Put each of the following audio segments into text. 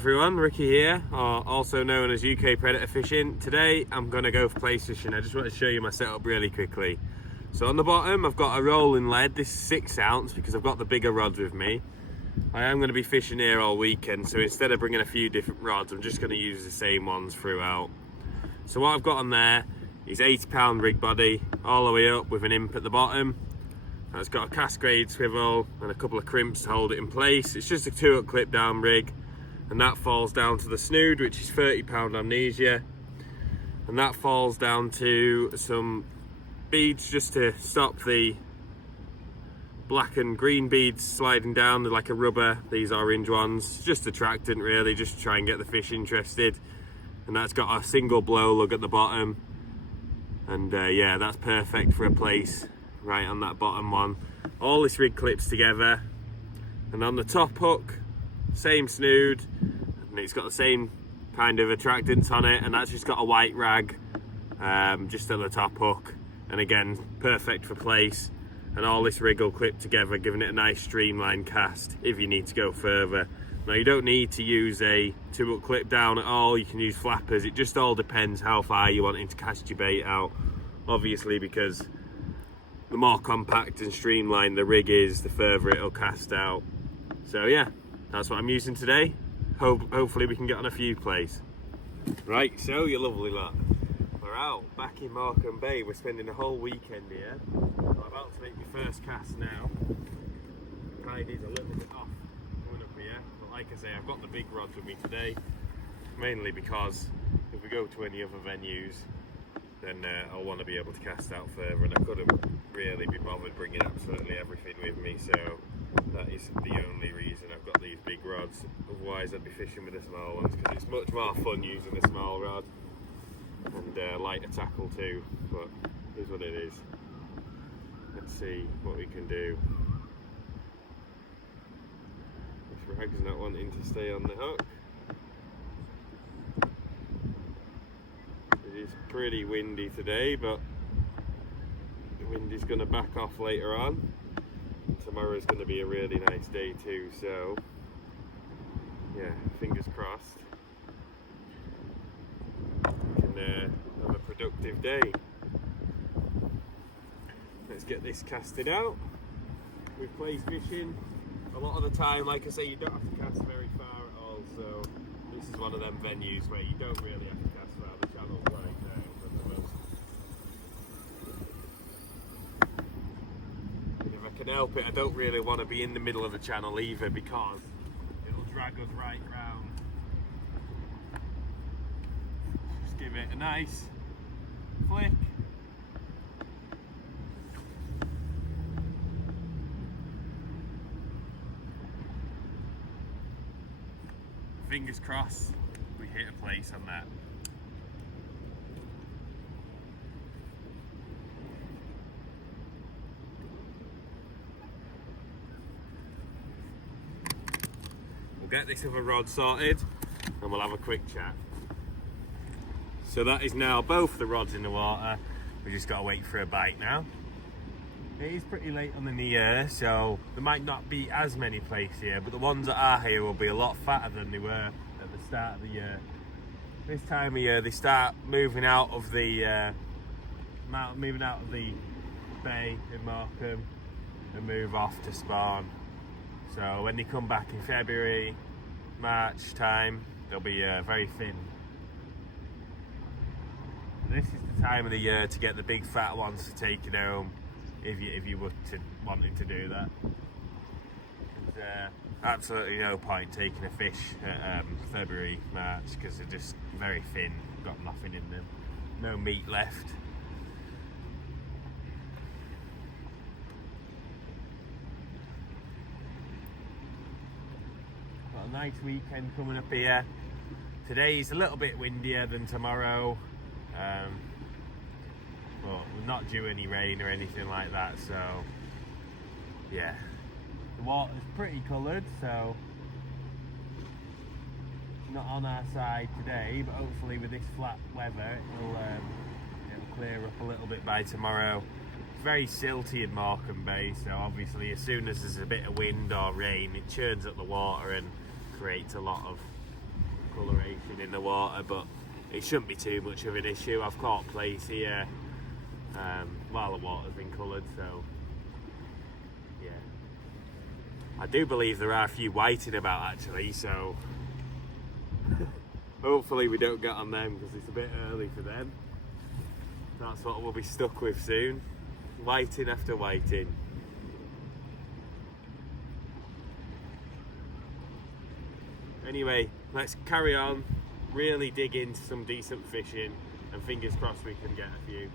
everyone, Ricky here, also known as UK Predator Fishing. Today I'm going to go for Plaice fishing. I just want to show you my setup really quickly. So on the bottom I've got a rolling lead. This is 6 ounce because I've got the bigger rods with me. I am going to be fishing here all weekend, so instead of bringing a few different rods, I'm just going to use the same ones throughout. So what I've got on there is 80-pound rig body all the way up with an imp at the bottom. It's got a cascade swivel and a couple of crimps to hold it in place. It's just a 2-hook clip down rig, and that falls down to the snood, which is 30-pound amnesia, and that falls down to some beads just to stop the black and green beads sliding down. They're like a rubber, these orange ones, just attractant really, just to try and get the fish interested. And that's got a single blow lug at the bottom, and yeah, that's perfect for a Plaice right on that bottom one. All this rig clips together, and on the top hook, same snood, and it's got the same kind of attractants on it, and that's just got a white rag just at the top hook, and again perfect for Plaice. And all this rig will clip together, giving it a nice streamlined cast if you need to go further. Now you don't need to use a 2-hook clip down at all, you can use flappers. It just all depends how far you're wanting to cast your bait out, obviously, because the more compact and streamlined the rig is, the further it'll cast out. So yeah, that's what I'm using today. Hopefully we can get on a few Plaice. Right, so you lovely lot, we're out back in Morecambe Bay. We're spending the whole weekend here. I'm about to make my first cast now. Tide is a little bit off coming up here, but like I say, I've got the big rods with me today, mainly because if we go to any other venues, then I'll want to be able to cast out further, and I couldn't really be bothered bringing absolutely everything with me, so that is the only reason I've got these big rods. Otherwise I'd be fishing with the small ones, because it's much more fun using a small rod, and lighter tackle too, but here's what it is. Let's see what we can do. This rag's not wanting to stay on the hook. It is pretty windy today, but the wind is going to back off later on. Tomorrow is going to be a really nice day too, so yeah, fingers crossed we can have a productive day. Let's get this casted out. With Plaice fishing, a lot of the time, like I say, you don't have to cast very far at all, so this is one of them venues where you don't really have to cast far. The channel's right down for the most. And if I can help it, I don't really want to be in the middle of the channel either, because it'll drag us right round. Just give it a nice flick. Fingers crossed we hit a Plaice on that. We'll get this other rod sorted and we'll have a quick chat. So that is now both the rods in the water. We just got to wait for a bite now. It is pretty late on in the year, so there might not be as many Plaice here, but the ones that are here will be a lot fatter than they were at the start of the year. This time of year they start moving out of the bay in Morecambe and move off to spawn. So when they come back in February, March time, they'll be very thin. This is the time of the year to get the big fat ones to take it home, if you were wanting to do that. There's absolutely no point taking a fish at February, March, because they're just very thin, got nothing in them, no meat left. Got a nice weekend coming up here. Today's a little bit windier than tomorrow. But we're not due any rain or anything like that, so yeah. The water's pretty coloured, so not on our side today, but hopefully with this flat weather it'll clear up a little bit by tomorrow. It's very silty in Morecambe Bay, so obviously as soon as there's a bit of wind or rain, it churns up the water and creates a lot of coloration in the water, but it shouldn't be too much of an issue. I've caught plaice here while the water's been coloured, so yeah. I do believe there are a few whiting about actually, so hopefully we don't get on them because it's a bit early for them. That's what we'll be stuck with soon. Whiting after whiting. Anyway, let's carry on, really dig into some decent fishing, and fingers crossed we can get a few.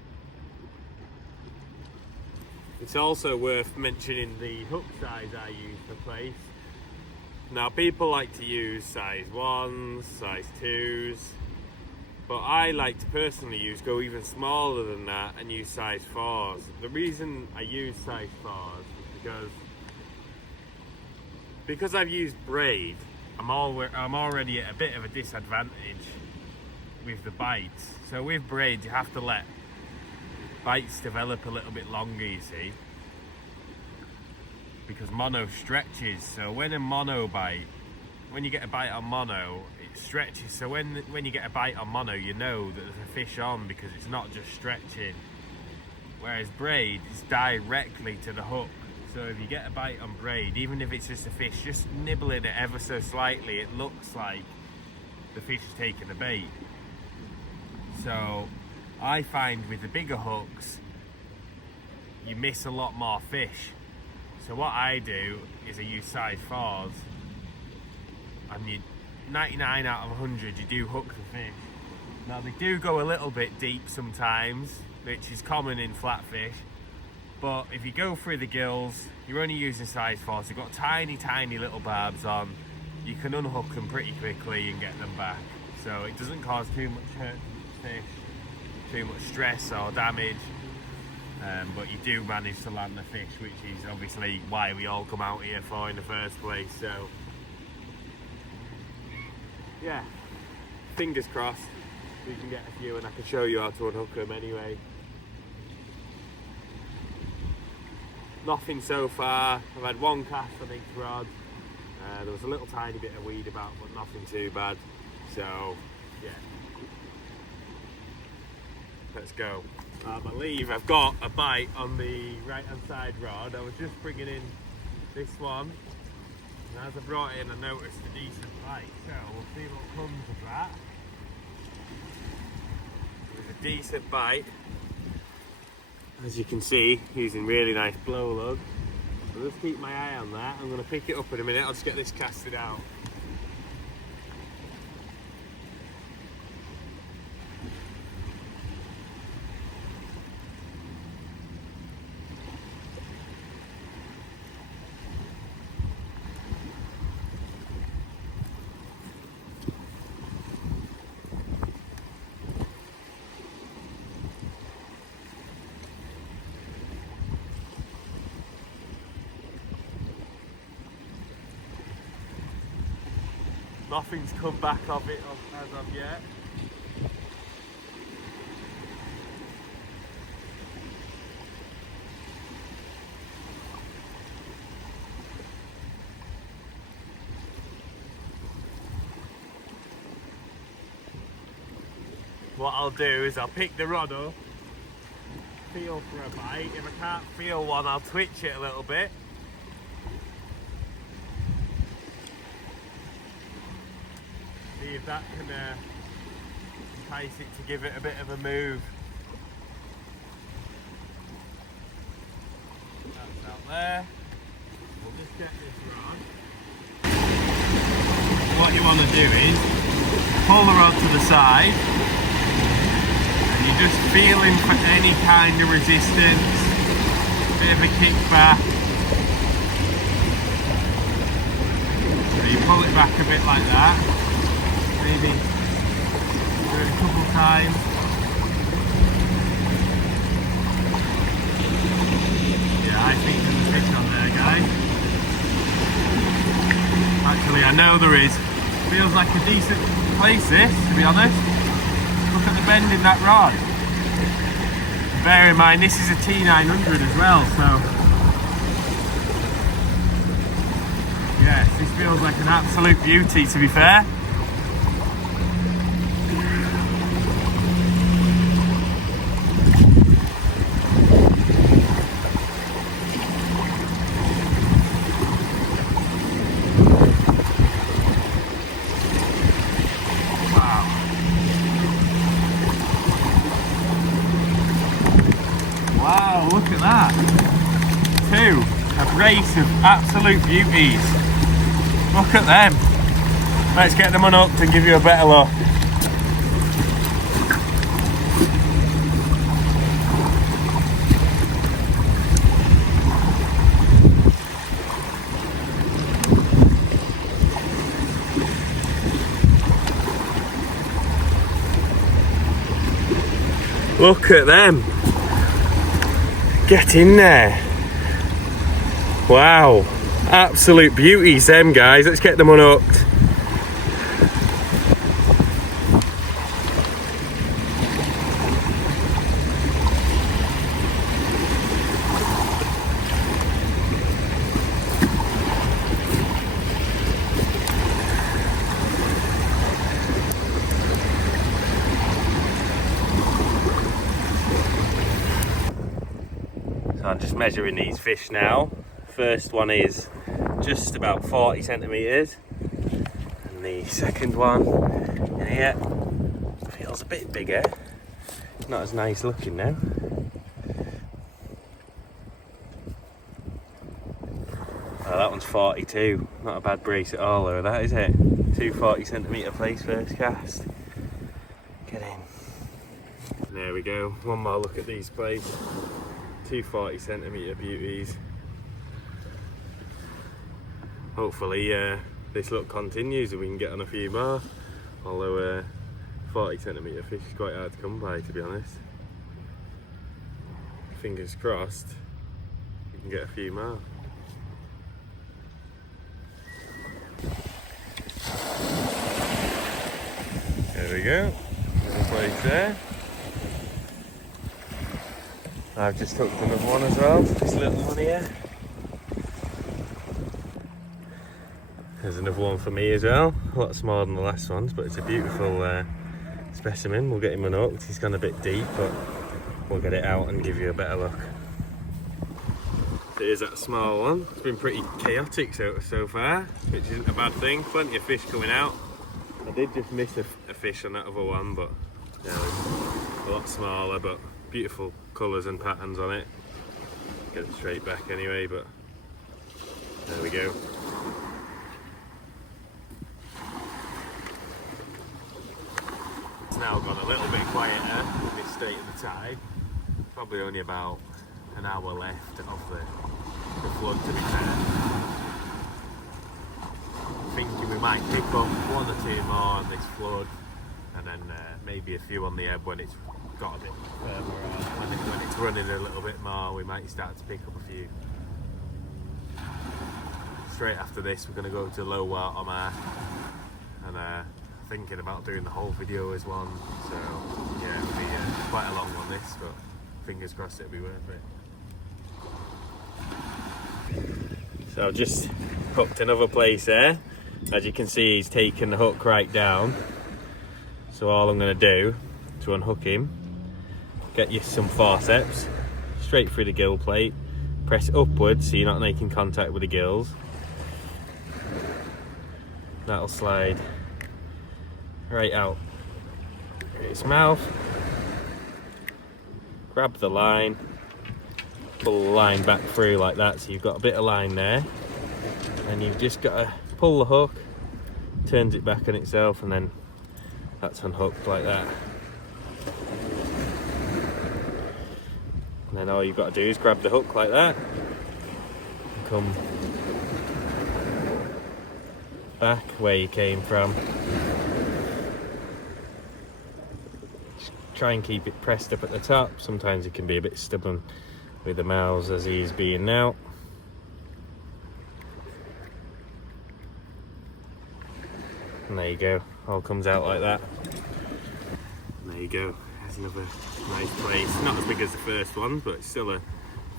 It's also worth mentioning the hook size I use for plaice. Now people like to use size 1s, size 2s, but I like to personally go even smaller than that and use size 4s. The reason I use size 4s is because I've used braid, I'm already at a bit of a disadvantage with the bites. So with braid you have to let bites develop a little bit longer, you see, because mono stretches. So when you get a bite on mono, it stretches. So when you get a bite on mono, you know that there's a fish on because it's not just stretching. Whereas braid is directly to the hook. So if you get a bite on braid, even if it's just a fish just nibbling it ever so slightly, it looks like the fish is taking the bait. So I find with the bigger hooks, you miss a lot more fish. So what I do is I use size 4s, and 99 out of 100 you do hook the fish. Now they do go a little bit deep sometimes, which is common in flatfish, but if you go through the gills, you're only using size 4, so you've got tiny little barbs on. You can unhook them pretty quickly and get them back, so it doesn't cause too much hurt to the fish, too much stress or damage, but you do manage to land the fish, which is obviously why we all come out here for in the first place. So yeah, fingers crossed we can get a few and I can show you how to unhook them anyway. Nothing so far. I've had one cast on each rod. There was a little tiny bit of weed about, but nothing too bad. So yeah, let's go. I believe I've got a bite on the right hand side rod. I was just bringing in this one, and as I brought it in I noticed a decent bite, so we'll see what comes of that. It was a decent bite, as you can see, using really nice blow lug. I'll just keep my eye on that. I'm going to pick it up in a minute. I'll just get this casted out. Nothing's come back of it as of yet. What I'll do is I'll pick the rod up, feel for a bite. If I can't feel one, I'll twitch it a little bit. See if that can entice it to give it a bit of a move. That's out there. We'll just get this rod. What you want to do is pull the rod to the side, and you're just feeling for any kind of resistance, bit of a kickback. So you pull it back a bit like that. Maybe do it a couple of times. Yeah, I think there's a fish on there, guys. Actually, I know there is. Feels like a decent place, this, to be honest. Look at the bend in that rod. Bear in mind, this is a T900 as well, so yes, this feels like an absolute beauty, to be fair. Wow, look at that. Two, a brace of absolute beauties. Look at them. Let's get them unhooked and give you a better look. Look at them. Get in there. Wow. Absolute beauties them guys. Let's get them unhooked. So I'm just measuring these fish now. First one is just about 40 centimetres, and the second one in here feels a bit bigger. Not as nice looking now. Oh, that one's 42. Not a bad brace at all though, that is it. 2 40 centimetre Plaice first cast. Get in. There we go. One more look at these Plaice. 2 40 centimetre beauties. Hopefully this look continues and we can get on a few more. Although 40 centimetre fish is quite hard to come by, to be honest. Fingers crossed we can get a few more. There we go. Another Plaice there. I've just hooked another one as well. This little one here. There's another one for me as well. A lot smaller than the last ones, but it's a beautiful specimen. We'll get him unhooked. He's gone a bit deep, but we'll get it out and give you a better look. It is that small one. It's been pretty chaotic so far, which isn't a bad thing. Plenty of fish coming out. I did just miss a fish on that other one, but yeah, it's a lot smaller, but beautiful colours and patterns on it. Get it straight back anyway, but there we go. It's now gone a little bit quieter in this state of the tide. Probably only about an hour left of the flood, to be fair. Thinking we might pick up 1 or 2 more on this flood, and then maybe a few on the ebb when it's got a bit further on. When it's running a little bit more, we might start to pick up a few. Straight after this, we're going to go to low water mark, and thinking about doing the whole video as one. So yeah, it'll be quite a long one this, but fingers crossed it'll be worth it. So I've just hooked another Plaice there. As you can see, he's taken the hook right down. So all I'm going to do to unhook him, get you some forceps straight through the gill plate, press upwards so you're not making contact with the gills. That'll slide right out its mouth. Grab the line, pull the line back through like that, so you've got a bit of line there, and you've just got to pull the hook, turns it back on itself, and then that's unhooked like that. And then all you've got to do is grab the hook like that and come back where you came from. Just try and keep it pressed up at the top. Sometimes it can be a bit stubborn with the mouths as he is being now. And there you go, all comes out like that. And there you go, there's another nice Plaice. Not as big as the first one, but it's still a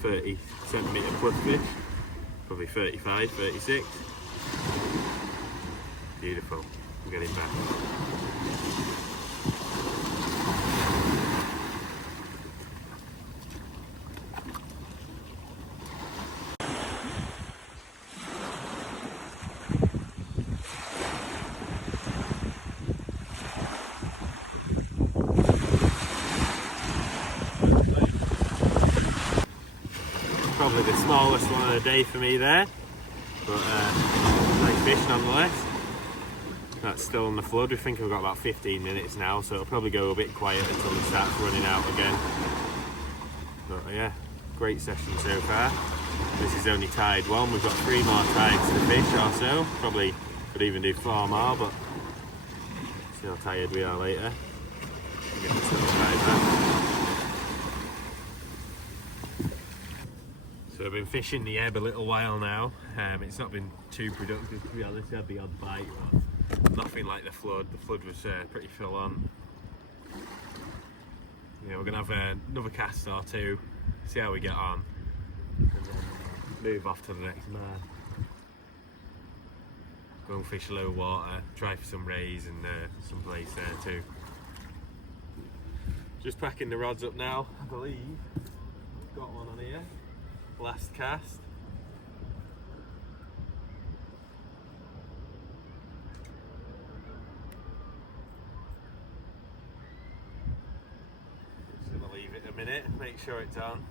30 centimetre plus fish. Probably 35, 36. Beautiful, I'm getting back. probably the smallest one of the day for me there, but nice fish nonetheless. That's still on the flood. We think we've got about 15 minutes now, so it'll probably go a bit quiet until it starts running out again. But yeah, great session so far. This is only tide 1. We've got 3 more tides to fish or so. Probably could even do 4 more, but see how tired we are later. Get this little tide back. So I've been fishing the ebb a little while now. It's not been too productive, to be honest. I had the odd bite, but nothing like the flood. The flood was pretty full on. Yeah, we're gonna have another cast or 2, see how we get on, and then move off to the next mark. Go and fish low water, try for some rays and some plaice there too. Just packing the rods up now. I believe I've got one on here. Last cast. Just gonna leave it a minute, make sure it's on.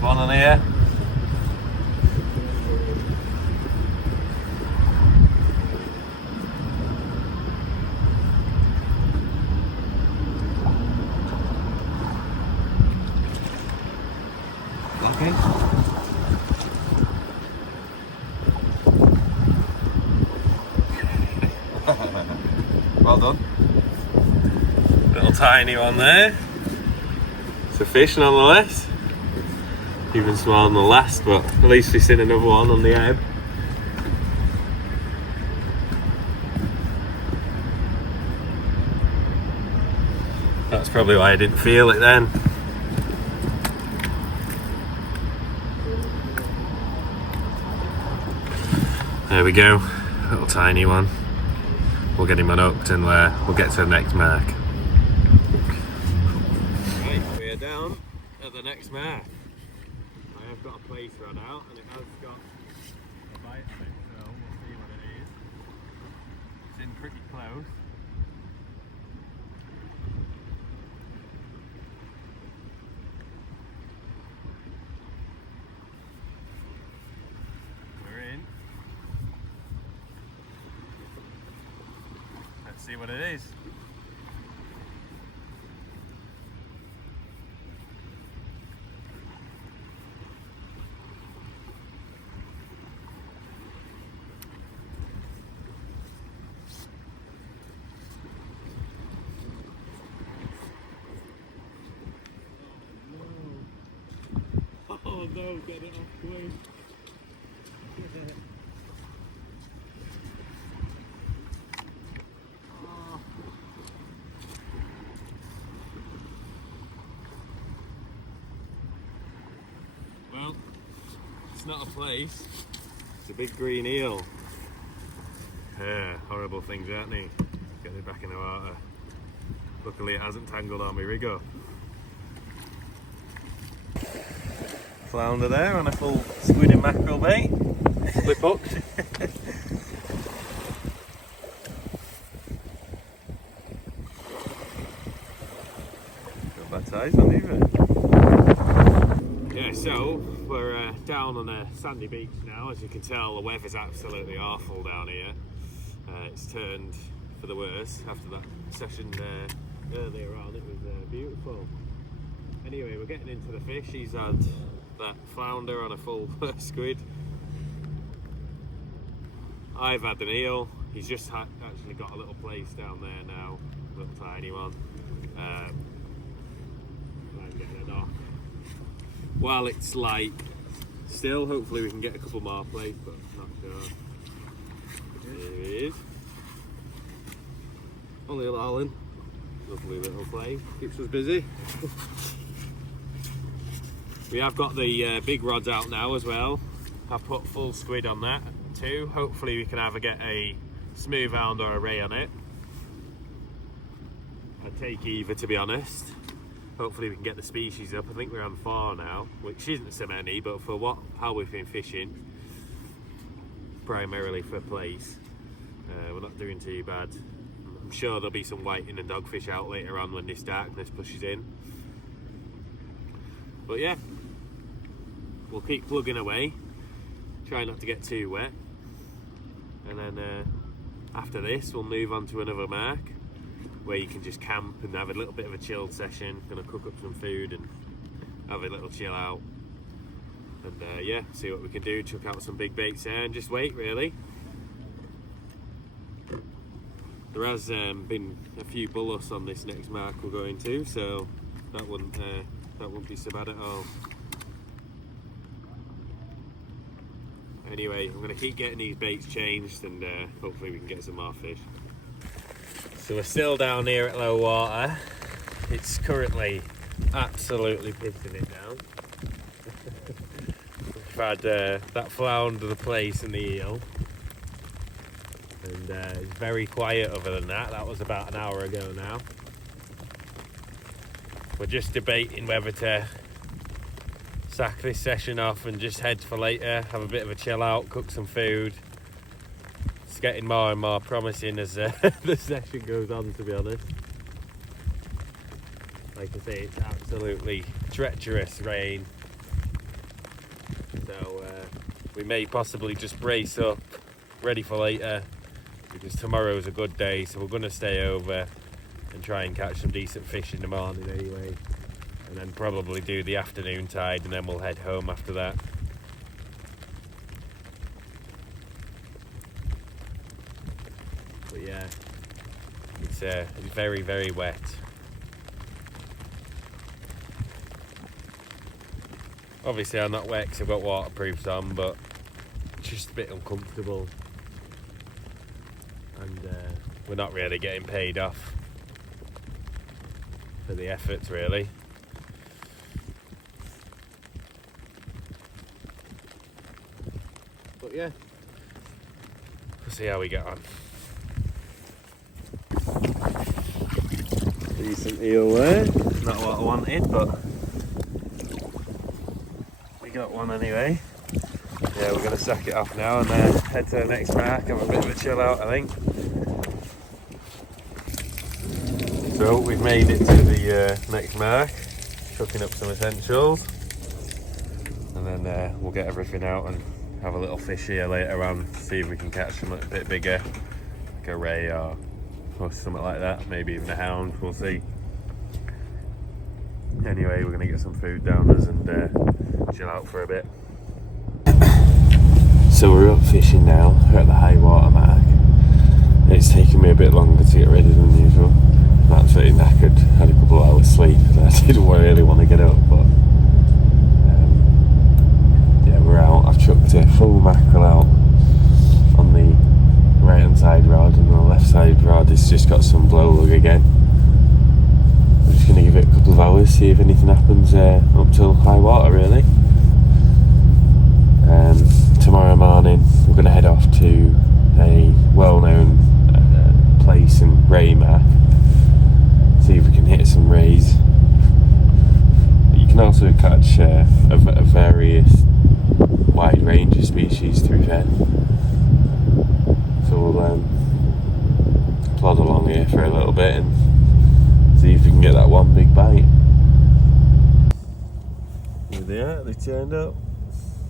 One on here. Okay. Well done. Little tiny one there. It's a fish nonetheless. Even smaller than the last, but at least we've seen another one on the ebb. That's probably why I didn't feel it then. There we go, little tiny one. We'll get him unhooked and we'll get to the next mark. Right, we are down at the next mark. I've got a Plaice rod out and it has got a bite on it, so we'll see what it is. It's in pretty close. We're in. Let's see what it is. Oh no, get it off quick. Oh. Well, it's not a Plaice, it's a big green eel. Yeah, horrible things, aren't they? Get it back in the water. Luckily it hasn't tangled on my rig up. Flounder there on a full squid and mackerel bait. Slip hooked. Got bad size on either. Yeah, so we're down on a sandy beach now. As you can tell, the weather's absolutely awful down here. It's turned for the worse after that session earlier on. It was beautiful. Anyway, we're getting into the fish. He's had that flounder on a full squid. I've had an eel. He's just actually got a little Plaice down there now, a little tiny one. I'm getting it off. While it's light, still, hopefully we can get a couple more Plaice, but not sure. There he is. Only a Larlin. Lovely little Plaice. Keeps us busy. We have got the big rods out now as well. I've put full squid on that too. Hopefully we can either get a smooth hound or a ray on it. I'd take either, to be honest. hopefully we can get the species up. I think we're on 4 now, which isn't so many, but for how we've been fishing, primarily for plaice, we're not doing too bad. I'm sure there'll be some whiting and dogfish out later on when this darkness pushes in. But yeah, we'll keep plugging away, try not to get too wet, and then after this we'll move on to another mark where you can just camp and have a little bit of a chilled session. Gonna cook up some food and have a little chill out, and yeah, see what we can do, chuck out some big baits there and just wait really. There has been a few bullets on this next mark we're going to, so that wouldn't be so bad at all. Anyway, I'm going to keep getting these baits changed and hopefully we can get some more fish. So we're still down here at low water. It's currently absolutely pissing it down. We've had that flounder, the plaice and the eel. And it's very quiet other than that. That was about an hour ago now. We're just debating whether to sack this session off and just head for later, have a bit of a chill out, cook some food. It's getting more and more promising as the session goes on, to be honest. Like I say, it's absolutely treacherous rain. So we may possibly just brace up, ready for later, because tomorrow's a good day, so we're going to stay over and try and catch some decent fish in the morning anyway, and then probably do the afternoon tide, and then we'll head home after that. But yeah, it's very, very wet. Obviously I'm not wet because I've got waterproofs on, but it's just a bit uncomfortable, and we're not really getting paid off for the efforts really. But yeah, we'll see how we get on. Decent eel there, not what I wanted, but we got one anyway. Yeah, we're going to sack it off now and then head to the next mark, have a bit of a chill out, I think. So we've made it to the next mark, cooking up some essentials, and then we'll get everything out and have a little fish here later on, see if we can catch something a bit bigger, like a ray or something like that, maybe even a hound, we'll see. Anyway, we're going to get some food down us and chill out for a bit. So we're up fishing now, we're at the high water mark. It's taken me a bit longer to get ready than usual. I'm absolutely knackered, had a couple of hours sleep and I didn't really want to get up, but yeah, we're out. I've chucked a full mackerel out on the right hand side rod, and the left side rod has just got some blow lug again. I'm just going to give it a couple of hours, see if anything happens up till high water really. Tomorrow morning we're going to head off to a well-known place in Ray mark, see if we can hit some rays. You can also catch a various wide range of species, to be fair. So we'll plod along here for a little bit and see if we can get that one big bite. Here they are, they turned up.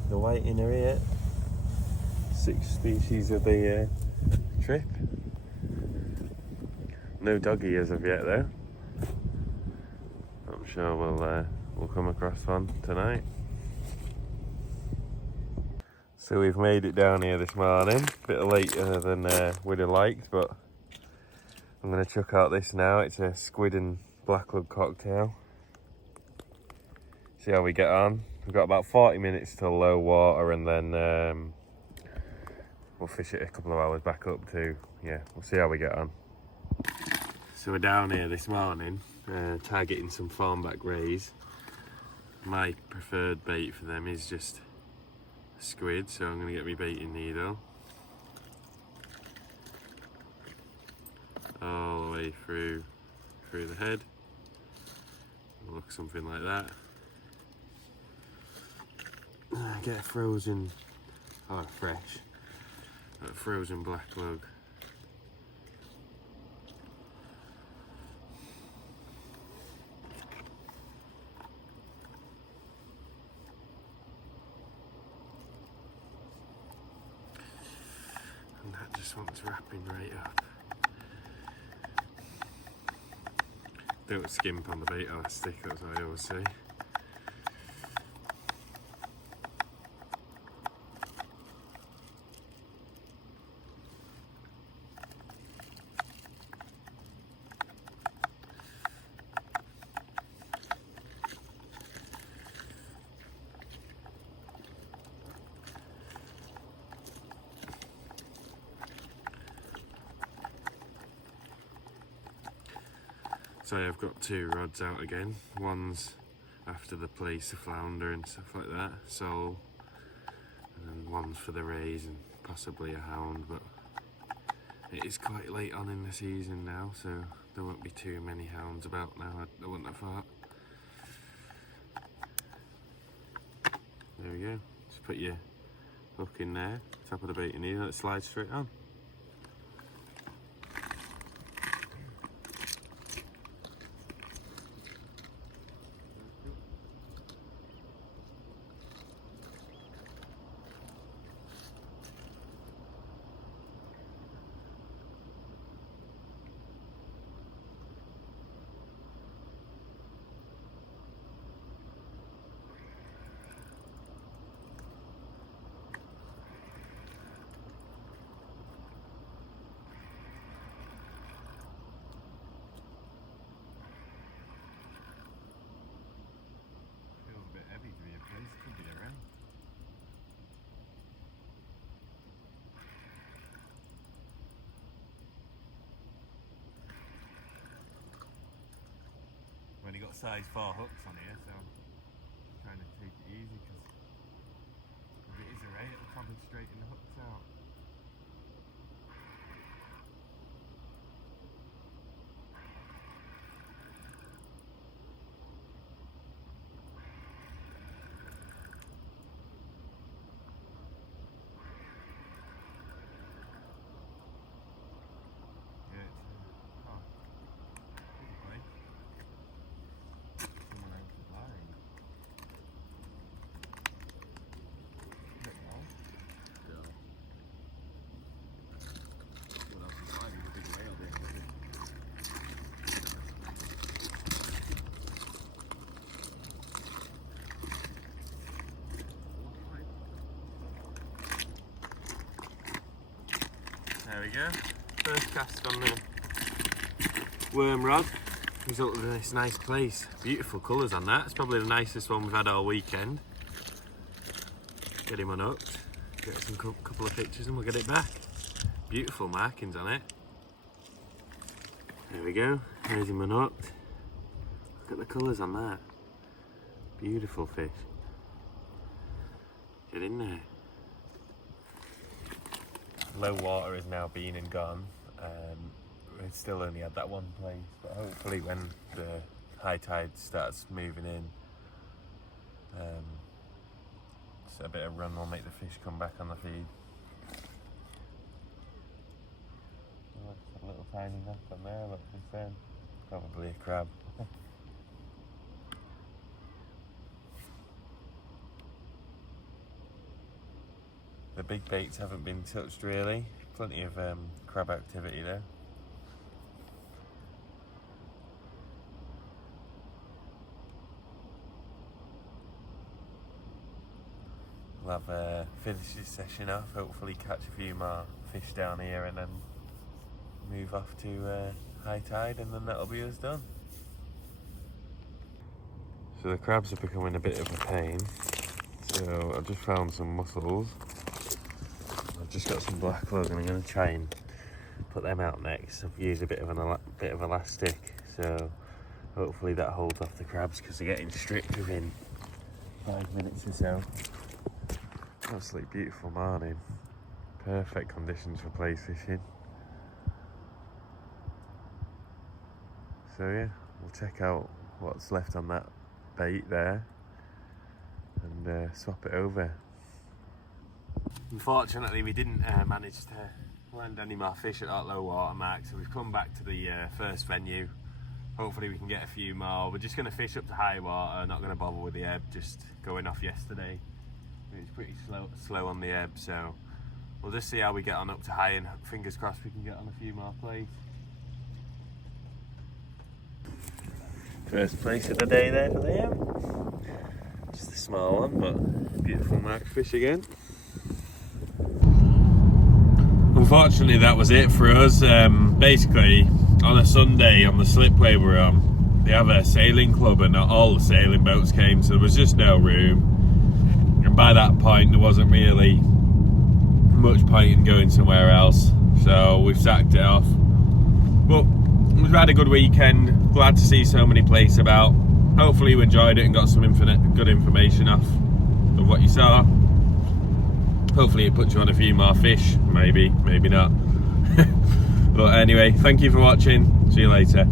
The whiting are here. 6 species of the trip. No doggy as of yet though. I'm sure we'll come across one tonight. So we've made it down here this morning, a bit later than we'd have liked, but I'm going to chuck out this now. It's a squid and blacklug cocktail. See how we get on. We've got about 40 minutes till low water, and then we'll fish it a couple of hours back up too. Yeah, we'll see how we get on. So we're down here this morning, targeting some farmback rays. My preferred bait for them is just squid, so I'm going to get my baiting needle all the way through the head. We'll unhook something like that. Get a frozen, fresh, a frozen black lug. And that just wants wrapping right up. Don't skimp on the bait elastic, that's what I always say. So I've got two rods out again. One's after the Plaice, a flounder and stuff like that, sole, and then one's for the rays and possibly a hound, but it is quite late on in the season now, so there won't be too many hounds about now, I wouldn't have thought. There we go, just put your hook in there, top of the bait you need, and it slides straight on. I've only got size 4 hooks on here, so I'm trying to take it easy because if it is a ray, it'll probably straighten the hooks out. There we go, first cast on the worm rod, resulted in this nice Plaice. Beautiful colours on that, it's probably the nicest one we've had all weekend. Get him unhooked, get some couple of pictures and we'll get it back. Beautiful markings on it. There we go, there's him unhooked. Look at the colours on that. Beautiful fish. Get in there. Low water has now been and gone. We still only had that one Plaice, but hopefully when the high tide starts moving in, just a bit of run will make the fish come back on the feed. Oh, a little tiny nap on there, look, just probably a crab. The big baits haven't been touched really. Plenty of crab activity there. We'll have finished this session off, hopefully catch a few more fish down here and then move off to high tide, and then that'll be us done. So the crabs are becoming a bit of a pain. So I've just found some mussels. I've just got some black lug and I'm going to try and put them out next. I've used a bit of elastic, so hopefully that holds off the crabs because they're getting stripped within 5 minutes or so. Absolutely beautiful morning. Perfect conditions for Plaice fishing. So yeah, we'll check out what's left on that bait there and swap it over. Unfortunately, we didn't manage to land any more fish at that low water mark, so we've come back to the first venue. Hopefully we can get a few more. We're just going to fish up to high water, not going to bother with the ebb, just going off yesterday. It's pretty slow on the ebb, so we'll just see how we get on up to high, and fingers crossed we can get on a few more Plaice. First Plaice of the day there for Liam. Just a small one, but beautiful marked fish again. Unfortunately, that was it for us. Basically, on a Sunday on the slipway we're on, they have a sailing club and not all the sailing boats came, so there was just no room. And by that point, there wasn't really much point in going somewhere else, so we've sacked it off. But we've had a good weekend. Glad to see so many Plaice about. Hopefully you enjoyed it and got some good information off of what you saw. Hopefully it puts you on a few more fish, maybe not. But anyway, thank you for watching. See you later.